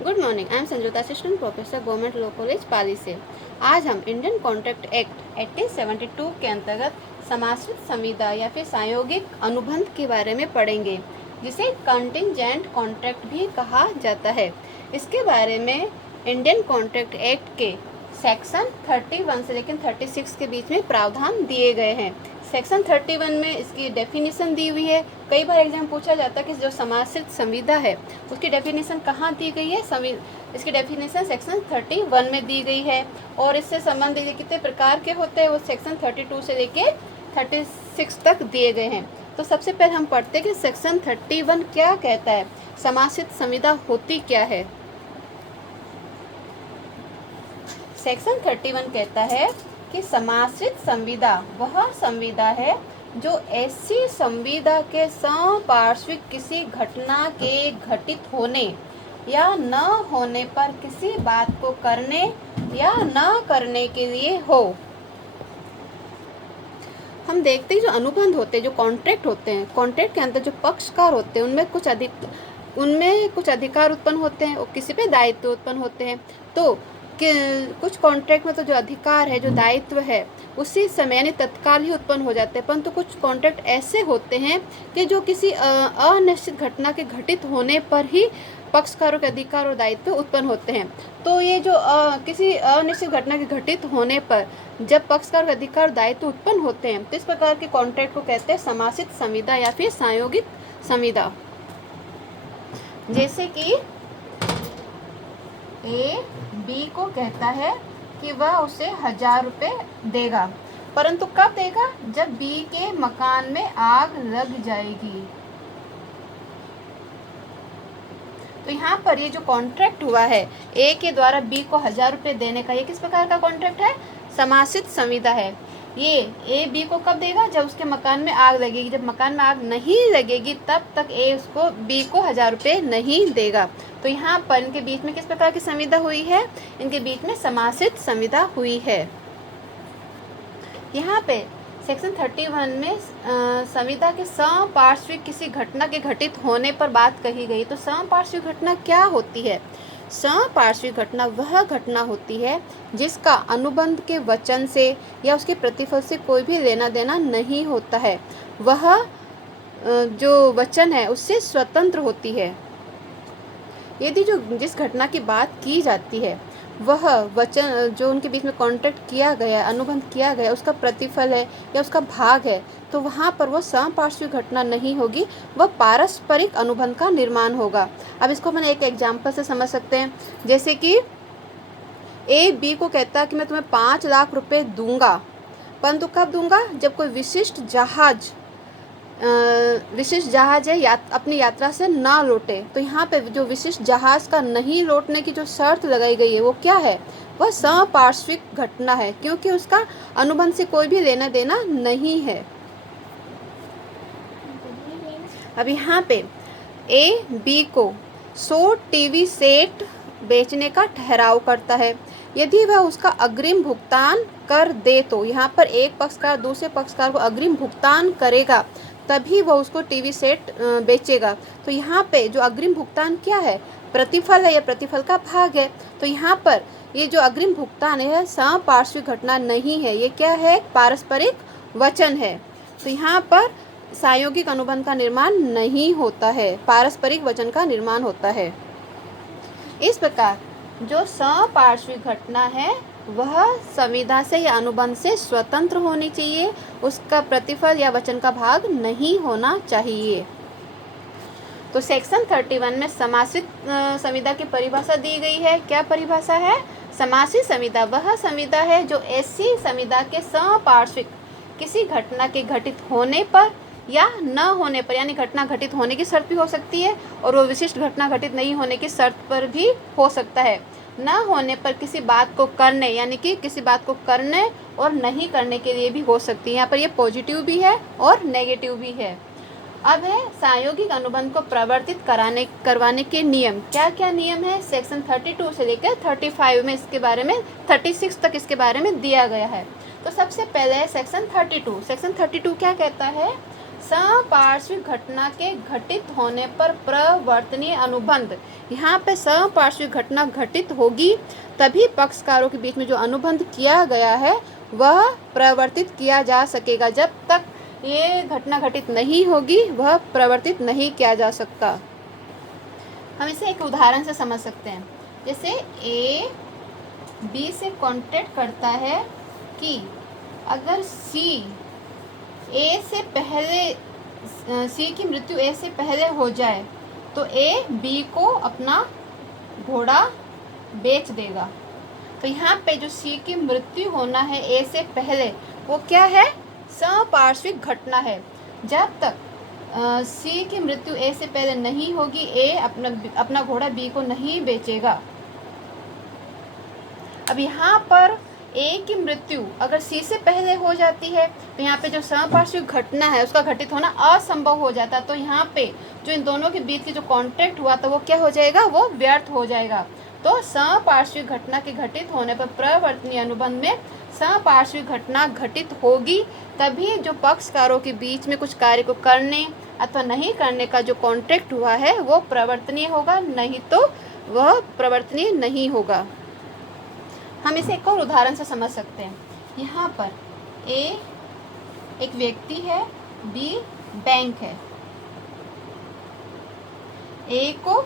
Good morning, I am Sanjuta, assistant professor government law college Pali से। आज हम इंडियन कॉन्ट्रैक्ट एक्ट 1872 के अंतर्गत समाश्रित संविदा या फिर सांयोगिक अनुबंध के बारे में पढ़ेंगे, जिसे कंटिंजेंट कॉन्ट्रैक्ट भी कहा जाता है। इसके बारे में इंडियन कॉन्ट्रैक्ट एक्ट के सेक्शन 31 से लेकर 36 के बीच में प्रावधान दिए गए हैं। सेक्शन 31 में इसकी डेफिनेशन दी हुई है। कई बार एग्जाम पूछा जाता है कि जो समाश्रित संविदा है उसकी डेफिनेशन कहाँ दी गई है। इसकी डेफिनेशन सेक्शन 31 में दी गई है और इससे संबंधित कितने प्रकार के होते हैं वो सेक्शन 32 से लेके 36 तक दिए गए हैं। तो सबसे पहले हम पढ़ते हैं कि सेक्शन 31 क्या कहता है, समाश्रित संविदा होती क्या है। सेक्शन 31 कहता है कि समाश्रित संविदा वह संविदा है जो ऐसी संविदा के संपार्श्विक किसी घटना के घटित होने या न होने पर किसी बात को करने या न करने के लिए हो। हम देखते हैं जो अनुबंध होते हैं, जो कॉन्ट्रैक्ट होते हैं, कॉन्ट्रैक्ट के अंदर जो पक्षकार होते हैं उनमें कुछ अधिकार उत्पन्न होते हैं और किसी पे दायित्व उत्पन्न होते हैं। तो कुछ कॉन्ट्रैक्ट में तो जो अधिकार है, जो दायित्व है, उसी समय यानी तत्काल ही उत्पन्न हो जाते हैं, परंतु कुछ कॉन्ट्रैक्ट ऐसे होते हैं कि जो किसी अनिश्चित घटना के घटित होने पर ही पक्षकारों के अधिकार और दायित्व उत्पन्न होते हैं। तो ये जो किसी अनिश्चित घटना के घटित होने पर जब पक्षकार के अधिकार और दायित्व उत्पन्न होते हैं तो इस प्रकार के कॉन्ट्रैक्ट को कहते हैं समाश्रित संविदा या फिर सांयोगिक संविदा। जैसे कि ए बी को कहता है कि वह उसे 1000 रुपये देगा, परंतु कब देगा? जब बी के मकान में आग लग जाएगी। तो यहाँ पर ये जो कॉन्ट्रैक्ट हुआ है ए के द्वारा बी को 1000 रुपये देने का, ये किस प्रकार का कॉन्ट्रैक्ट है? समाश्रित संविदा है। ये ए बी को कब देगा? जब उसके मकान में आग लगेगी। जब मकान में आग नहीं लगेगी तब तक ए उसको बी को 1000 रुपये नहीं देगा। तो यहाँ पर इनके बीच में किस प्रकार की संविदा हुई है? इनके बीच में समाश्रित संविदा हुई है। यहाँ पे सेक्शन 31 में संविदा के समपार्श्विक किसी घटना के घटित होने पर बात कही गई। तो समपार्श्विक घटना क्या होती है? समपार्श्विक घटना वह घटना होती है जिसका अनुबंध के वचन से या उसके प्रतिफल से कोई भी लेना देना नहीं होता है। वह जो वचन है उससे स्वतंत्र होती है। यदि जिस घटना की बात की जाती है वह वचन जो उनके बीच में कॉन्ट्रैक्ट किया गया, अनुबंध किया गया, उसका प्रतिफल है या उसका भाग है, तो वहाँ पर वह समपार्श्विक घटना नहीं होगी, वह पारस्परिक अनुबंध का निर्माण होगा। अब इसको मैंने एक एग्जाम्पल से समझ सकते हैं। जैसे कि ए बी को कहता है कि मैं तुम्हें 5 लाख रुपए दूंगा, परंतु कब दूंगा? जब कोई विशिष्ट जहाज है अपनी यात्रा से ना लौटे। तो यहाँ पे जो विशिष्ट जहाज का नहीं लौटने की जो शर्त लगाई गई है वो क्या है? वह समपार्श्विक घटना है, क्योंकि उसका अनुबंध से कोई भी लेना देना नहीं है। अब यहाँ पे ए बी को 100 टीवी सेट बेचने का ठहराव करता है। यदि वह उसका अग्रिम भुगतान कर दे तो यहाँ पर एक पक्षकार दूसरे पक्षकार को अग्रिम भुगतान करेगा, तभी वह उसको टीवी सेट बेचेगा। तो यहाँ पे जो अग्रिम भुगतान क्या है? प्रतिफल है या प्रतिफल का भाग है। तो यहाँ पर ये जो अग्रिम भुगतान है समपार्श्विक घटना नहीं है, ये क्या है? पारस्परिक वचन है। तो यहाँ पर सांयोगिक अनुबंध का निर्माण नहीं होता है, पारस्परिक वचन का निर्माण होता है। इस प्रकार जो समपार्श्विक घटना है वह संविदा से या अनुबंध से स्वतंत्र होनी चाहिए, उसका प्रतिफल या वचन का भाग नहीं होना चाहिए। तो सेक्शन 31 में समाश्रित संविदा की परिभाषा दी गई है। क्या परिभाषा है? समाश्रित संविदा वह संविदा है जो ऐसी संविदा के समपार्श्विक किसी घटना के घटित होने पर या न होने पर, यानी घटना घटित होने की शर्त भी हो सकती है और वो विशिष्ट घटना घटित नहीं होने की शर्त पर भी हो सकता है। न होने पर किसी बात को करने, यानी कि किसी बात को करने और नहीं करने के लिए भी हो सकती है। यहाँ पर ये पॉजिटिव भी है और नेगेटिव भी है। अब है सांयोगिक अनुबंध को प्रवर्तित करवाने के नियम। क्या क्या नियम है? सेक्शन 32 से लेकर 35 में इसके बारे में 36 तक इसके बारे में दिया गया है। तो सबसे पहले है सेक्शन 32। सेक्शन 32 क्या कहता है? समपार्श्विक घटना के घटित होने पर प्रवर्तनीय अनुबंध। यहाँ पे समपार्श्विक घटना घटित होगी तभी पक्षकारों के बीच में जो अनुबंध किया गया है वह प्रवर्तित किया जा सकेगा। जब तक ये घटना घटित नहीं होगी वह प्रवर्तित नहीं किया जा सकता। हम इसे एक उदाहरण से समझ सकते हैं। जैसे ए बी से कॉन्ट्रैक्ट करता है कि अगर सी की मृत्यु ए से पहले हो जाए तो ए बी को अपना घोड़ा बेच देगा। तो यहाँ पे जो सी की मृत्यु होना है ए से पहले वो क्या है? समपार्श्विक घटना है। जब तक सी की मृत्यु ए से पहले नहीं होगी ए अपना घोड़ा बी को नहीं बेचेगा। अब यहाँ पर ए की मृत्यु अगर सी से पहले हो जाती है तो यहाँ पे जो समपार्श्विक घटना है उसका घटित होना असंभव हो जाता है। तो यहाँ पे जो इन दोनों के बीच की जो कॉन्ट्रैक्ट हुआ था वो क्या हो जाएगा? वो व्यर्थ हो जाएगा। तो समपार्श्विक घटना के घटित होने पर प्रवर्तनीय अनुबंध में समपार्श्विक घटना घटित होगी तभी जो पक्षकारों के बीच में कुछ कार्य को करने अथवा नहीं करने का जो कॉन्ट्रैक्ट हुआ है वो प्रवर्तनीय होगा, नहीं तो वह प्रवर्तनीय नहीं होगा। हम इसे एक और उदाहरण से समझ सकते हैं। यहाँ पर ए एक व्यक्ति है, बी बैंक है। ए को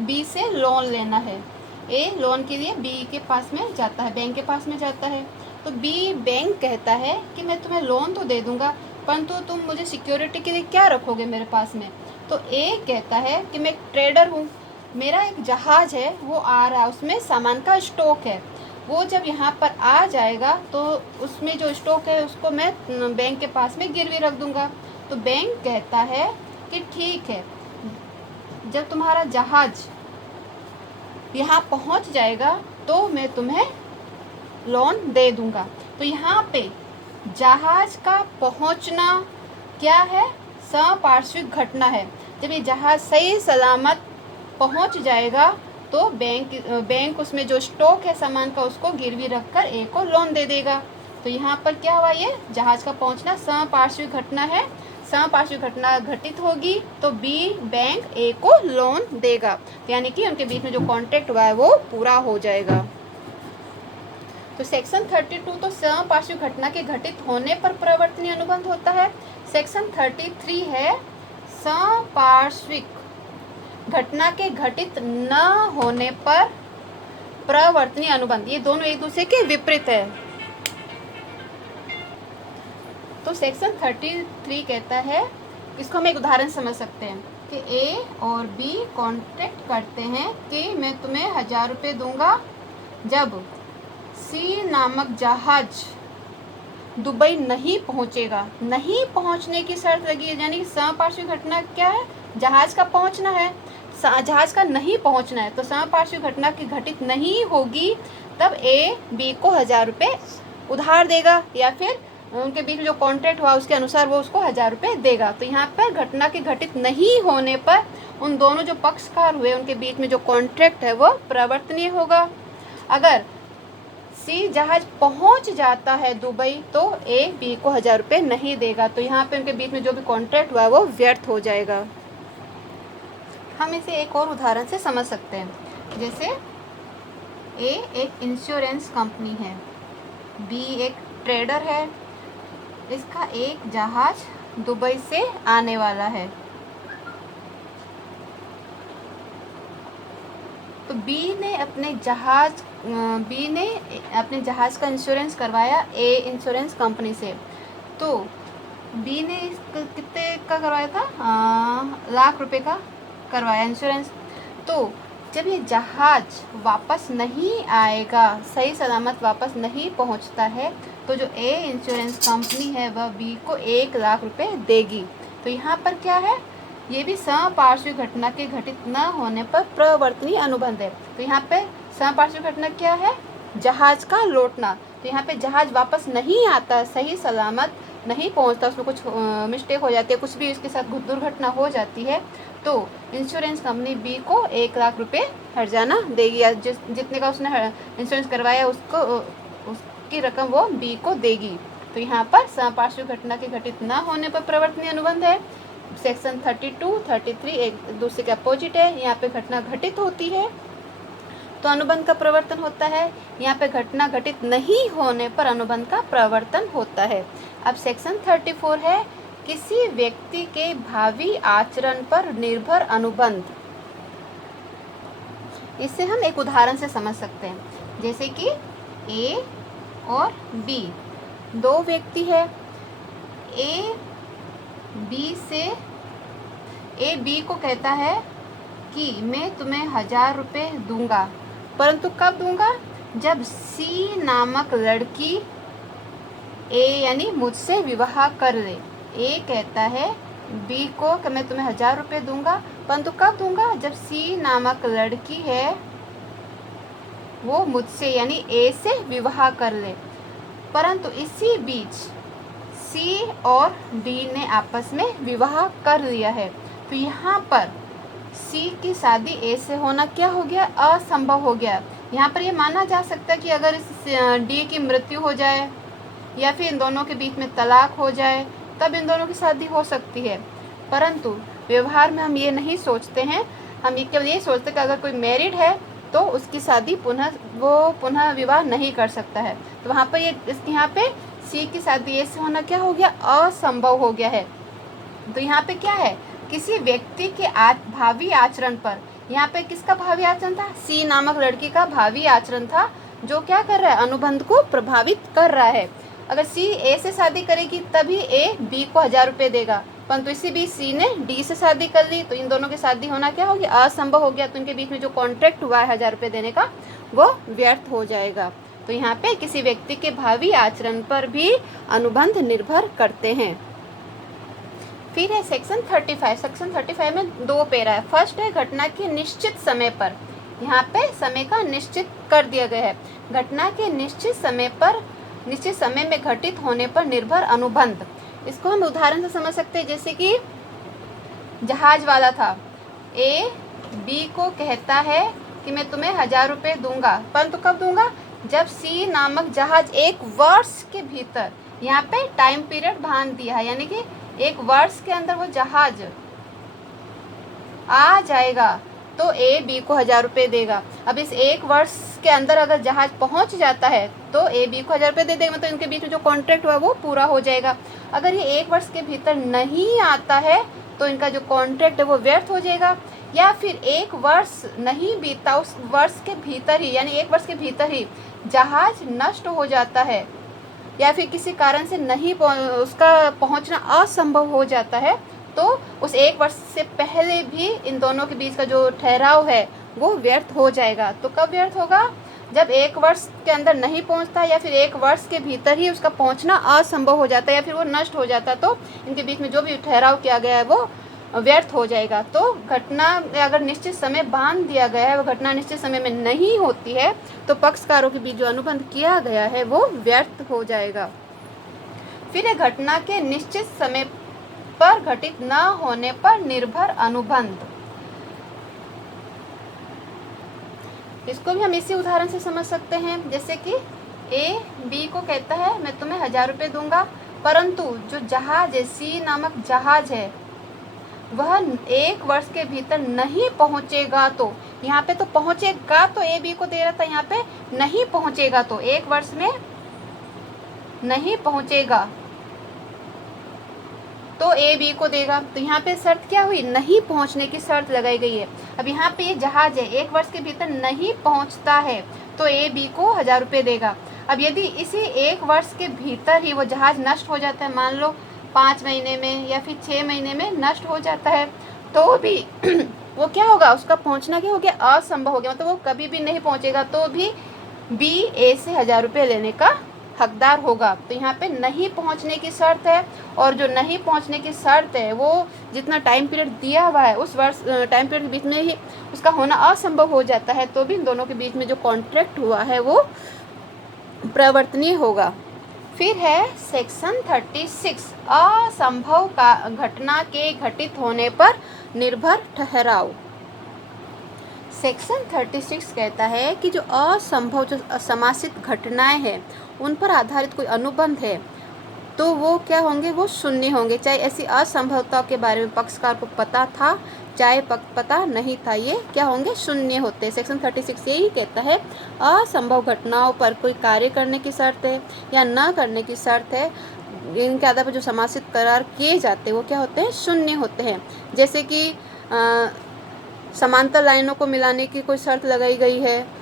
बी से लोन लेना है। ए लोन के लिए बी के पास में जाता है, बैंक के पास में जाता है। तो बी बैंक कहता है कि मैं तुम्हें लोन तो दे दूंगा परंतु तुम मुझे सिक्योरिटी के लिए क्या रखोगे मेरे पास में? तो ए कहता है कि मैं एक ट्रेडर हूँ, मेरा एक जहाज़ है वो आ रहा है, उसमें सामान का स्टॉक है, वो जब यहाँ पर आ जाएगा तो उसमें जो स्टॉक है उसको मैं बैंक के पास में गिरवी रख दूंगा। तो बैंक कहता है कि ठीक है, जब तुम्हारा जहाज़ यहाँ पहुँच जाएगा तो मैं तुम्हें लोन दे दूंगा। तो यहाँ पे जहाज़ का पहुँचना क्या है? समपार्श्विक घटना है। जब ये जहाज़ सही सलामत पहुँच जाएगा तो बैंक उसमें जो स्टॉक है सामान का उसको गिरवी रखकर ए को लोन दे देगा। तो यहाँ पर क्या हुआ? ये जहाज़ का पहुँचना समपार्श्विक घटना है। समपार्श्विक घटना घटित होगी तो बी बैंक ए को लोन देगा, यानी कि उनके बीच में जो कॉन्ट्रैक्ट हुआ है वो पूरा हो जाएगा। तो सेक्शन 32 तो समपार्श्विक घटना के घटित होने पर प्रवर्तनीय अनुबंध होता है। सेक्शन 33 है समपार्श्विक घटना के घटित न होने पर प्रवर्तनीय अनुबंध। ये दोनों एक दूसरे के विपरीत है। तो सेक्शन 33 कहता है, इसको हम एक उदाहरण समझ सकते हैं कि ए और बी कॉन्ट्रैक्ट करते हैं कि मैं तुम्हें 1000 रुपये दूंगा जब सी नामक जहाज दुबई नहीं पहुंचेगा। नहीं पहुंचने की शर्त लगी है, यानी कि समपार्श्विक घटना क्या है? जहाज का पहुंचना है, जहाज का नहीं पहुंचना है। तो समपार्श्विक घटना की घटित नहीं होगी तब ए बी को 1000 रुपये उधार देगा या फिर उनके बीच में जो कॉन्ट्रैक्ट हुआ उसके अनुसार वो उसको 1000 रुपये देगा। तो यहाँ पर घटना के घटित नहीं होने पर उन दोनों जो पक्षकार हुए उनके बीच में जो कॉन्ट्रैक्ट है वो प्रवर्तनीय होगा। अगर सी जहाज पहुंच जाता है दुबई तो ए बी को 1000 रुपये नहीं देगा। तो यहाँ पे उनके बीच में जो भी कॉन्ट्रैक्ट हुआ है वो व्यर्थ हो जाएगा। हम इसे एक और उदाहरण से समझ सकते हैं। जैसे ए एक इंश्योरेंस कंपनी है, बी एक ट्रेडर है, इसका एक जहाज दुबई से आने वाला है। तो बी ने अपने जहाज़ का इंश्योरेंस करवाया ए इंश्योरेंस कंपनी से। तो बी ने कितने का करवाया था? लाख रुपए का करवाया इंश्योरेंस। तो जब ये जहाज़ वापस नहीं आएगा, सही सलामत वापस नहीं पहुंचता है, तो जो ए इंश्योरेंस कंपनी है वह बी को 1 लाख रुपए देगी। तो यहाँ पर क्या है? ये भी समपार्श्विक घटना के घटित न होने पर प्रवर्तनीय अनुबंध है। तो यहाँ पे समपार्श्विक घटना क्या है? जहाज का लौटना। तो यहाँ पे जहाज वापस नहीं आता, सही सलामत नहीं पहुँचता, उसमें कुछ मिस्टेक हो जाती है, कुछ भी उसके साथ दुर्घटना हो जाती है, तो इंश्योरेंस कंपनी बी को 1 लाख रुपए हर्जाना देगी या जितने का उसने इंश्योरेंस करवाया उसकी रकम वो बी को देगी। तो यहाँ पर समपार्श्विक घटना के घटित न होने पर प्रवर्तनीय अनुबंध है। सेक्शन 32, 33 एक दूसरे के अपोजिट है। यहाँ पे घटना घटित होती है तो अनुबंध का प्रवर्तन होता है, यहाँ पे घटना घटित नहीं होने पर अनुबंध का प्रवर्तन होता है। अब सेक्शन 34 है किसी व्यक्ति के भावी आचरण पर निर्भर अनुबंध। इससे हम एक उदाहरण से समझ सकते हैं, जैसे कि ए और बी दो व्यक्ति है। ए बी को कहता है कि मैं तुम्हें 1000 रुपये दूंगा, परंतु कब दूंगा? जब सी नामक लड़की ए यानी मुझसे विवाह कर ले। ए कहता है बी को कि मैं तुम्हें 1000 रुपये दूंगा, परंतु कब दूंगा? जब सी नामक लड़की है वो मुझसे यानी ए से विवाह कर ले। परंतु इसी बीच सी और डी ने आपस में विवाह कर लिया है, तो यहाँ पर सी की शादी ए से होना क्या हो गया? असंभव हो गया। यहाँ पर ये माना जा सकता है कि अगर इस डी की मृत्यु हो जाए या फिर इन दोनों के बीच में तलाक हो जाए तब इन दोनों की शादी हो सकती है, परंतु व्यवहार में हम ये नहीं सोचते हैं। हम ये केवल ये सोचते हैं कि अगर कोई मैरिड है तो उसकी शादी पुनः विवाह नहीं कर सकता है। तो वहाँ पर यहाँ पे सी की शादी ए से होना क्या हो गया? असंभव हो गया है। तो यहाँ पे क्या है? किसी व्यक्ति के भावी आचरण पर, यहाँ पे किसका भावी आचरण था? सी नामक लड़की का भावी आचरण था, जो क्या कर रहा है? अनुबंध को प्रभावित कर रहा है। अगर सी ए से शादी करेगी तभी ए बी को 1000 रुपये देगा, परंतु इसी बीच सी ने डी से शादी कर ली, तो इन दोनों की शादी होना क्या हो गया? असंभव हो गया। तो इनके बीच में जो कॉन्ट्रैक्ट हुआ है 1000 रुपये देने का वो व्यर्थ हो जाएगा। तो यहाँ पे किसी व्यक्ति के भावी आचरण पर भी अनुबंध निर्भर करते हैं। फिर है सेक्शन 35। सेक्शन 35 में 2 पैरा है। फर्स्ट है घटना के निश्चित समय पर, यहाँ पे समय का निश्चित कर दिया गया है। घटना के निश्चित समय में घटित होने पर निर्भर अनुबंध। इसको हम उदाहरण से समझ सकते हैं, जैसे कि जहाज वाला था। ए बी को कहता है कि मैं तुम्हें 1000 रुपये दूंगा, परंतु कब दूंगा? जब सी नामक जहाज 1 वर्ष के भीतर, यहाँ पे टाइम पीरियड बांध दिया है, यानी कि 1 वर्ष के अंदर वो जहाज आ जाएगा तो ए बी को 1000 रुपये देगा। अब इस 1 वर्ष के अंदर अगर जहाज पहुंच जाता है तो ए बी को 1000 रुपये दे देगा, मतलब इनके बीच में जो कॉन्ट्रैक्ट हुआ वो पूरा हो जाएगा। अगर ये 1 वर्ष के भीतर नहीं आता है तो इनका जो कॉन्ट्रैक्ट है वो व्यर्थ हो जाएगा। या फिर 1 वर्ष नहीं बीता, उस वर्ष के भीतर ही यानी 1 वर्ष के भीतर ही जहाज नष्ट हो जाता है या फिर किसी कारण से उसका पहुंचना असंभव हो जाता है, तो उस 1 वर्ष से पहले भी इन दोनों के बीच का जो ठहराव है वो व्यर्थ हो जाएगा। तो कब व्यर्थ होगा? जब 1 वर्ष के अंदर नहीं पहुंचता या फिर 1 वर्ष के भीतर ही उसका पहुंचना असंभव हो जाता है या फिर वो नष्ट हो जाता है, तो इनके बीच में जो भी ठहराव किया गया है वो व्यर्थ हो जाएगा। तो घटना अगर निश्चित समय बांध दिया गया है, वो घटना निश्चित समय में नहीं होती है, तो पक्षकारों के बीच जो अनुबंध किया गया है वो व्यर्थ हो जाएगा। फिर है घटना के निश्चित समय पर घटित न होने पर निर्भर अनुबंध। इसको भी हम इसी उदाहरण से समझ सकते हैं, जैसे कि ए बी को कहता है मैं तुम्हें 1000 रुपये दूंगा, परंतु जो जहाज है सी नामक जहाज है वह 1 वर्ष के भीतर नहीं पहुंचेगा। तो यहाँ पे तो पहुंचेगा तो ए बी को दे रहा था, यहाँ पे नहीं पहुंचेगा तो 1 वर्ष में नहीं पहुंचेगा तो ए बी को देगा। तो यहाँ पे शर्त क्या हुई? नहीं पहुँचने की शर्त लगाई गई है। अब यहाँ पे ये जहाज है 1 वर्ष के भीतर नहीं पहुँचता है तो ए बी को 1000 रुपये देगा। अब यदि इसी 1 वर्ष के भीतर ही वो जहाज नष्ट हो जाता है, मान लो 5 महीने में या फिर 6 महीने में नष्ट हो जाता है, तो भी वो क्या होगा? उसका पहुँचना क्या हो गया? असंभव हो गया, मतलब वो कभी भी नहीं पहुँचेगा, तो भी बी ए से 1000 रुपये लेने का हकदार होगा। तो यहाँ पे नहीं पहुँचने की शर्त है, और जो नहीं पहुँचने की शर्त है वो जितना टाइम पीरियड दिया हुआ है उस वर्ष टाइम पीरियड के बीच में ही उसका होना असंभव हो जाता है, तो भी इन दोनों के बीच में जो कॉन्ट्रैक्ट हुआ है वो प्रवर्तनीय होगा। फिर है सेक्शन 36 असंभव का घटना के घटित होने पर निर्भर ठहराव। सेक्शन 36 कहता है कि जो असंभव जो असमासित घटनाएं हैं उन पर आधारित कोई अनुबंध है तो वो क्या होंगे, वो शून्य होंगे। चाहे ऐसी असंभवता के बारे में पक्षकार को पता था चाहे पता नहीं था, ये क्या होंगे, शून्य होते हैं। सेक्शन 36 यही कहता है असंभव घटनाओं पर कोई कार्य करने की शर्त है या न करने की शर्त है, इनके आधार पर जो समासित करार किए जाते हैं वो क्या होते हैं, शून्य होते हैं। जैसे कि समांतर लाइनों को मिलाने की कोई शर्त लगाई गई है,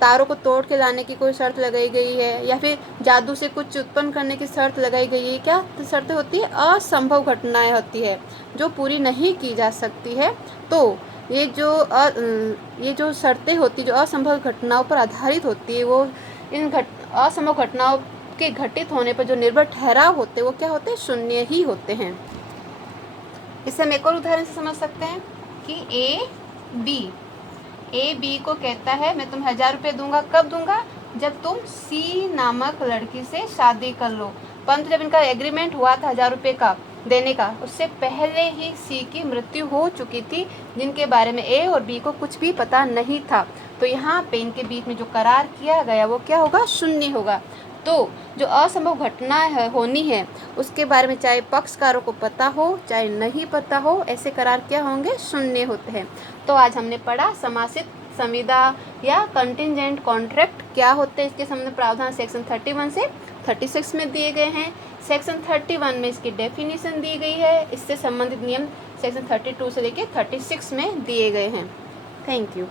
तारों को तोड़ के लाने की कोई शर्त लगाई गई है, या फिर जादू से कुछ उत्पन्न करने की शर्त लगाई गई है। क्या शर्तें होती है, असंभव घटनाएं होती है जो पूरी नहीं की जा सकती है। तो ये जो शर्तें होती है जो असंभव घटनाओं पर आधारित होती है, वो इन असंभव घटनाओं के घटित होने पर जो निर्भर ठहराव होते हैं वो क्या होते हैं, शून्य ही होते हैं। इसे हम एक और उदाहरण से समझ सकते हैं कि ए बी को कहता है मैं तुम्हें 1000 रुपये दूंगा। कब दूंगा, जब तुम सी नामक लड़की से शादी कर लो। परंतु जब इनका एग्रीमेंट हुआ था 1000 रुपये का देने का, उससे पहले ही सी की मृत्यु हो चुकी थी, जिनके बारे में ए और बी को कुछ भी पता नहीं था। तो यहाँ पे इनके बीच में जो करार किया गया वो क्या होगा, शून्य होगा। तो जो असंभव घटना होनी है उसके बारे में चाहे पक्षकारों को पता हो चाहे नहीं पता हो, ऐसे करार क्या होंगे, शून्य होते हैं। तो आज हमने पढ़ा समासित संविदा या कंटिजेंट कॉन्ट्रैक्ट क्या होते हैं, इसके संबंध में प्रावधान सेक्शन 31 से 36 में दिए गए हैं। सेक्शन 31 में इसकी डेफिनेशन दी गई है, इससे संबंधित नियम सेक्शन 32 से लेकर 36 में दिए गए हैं। Thank you.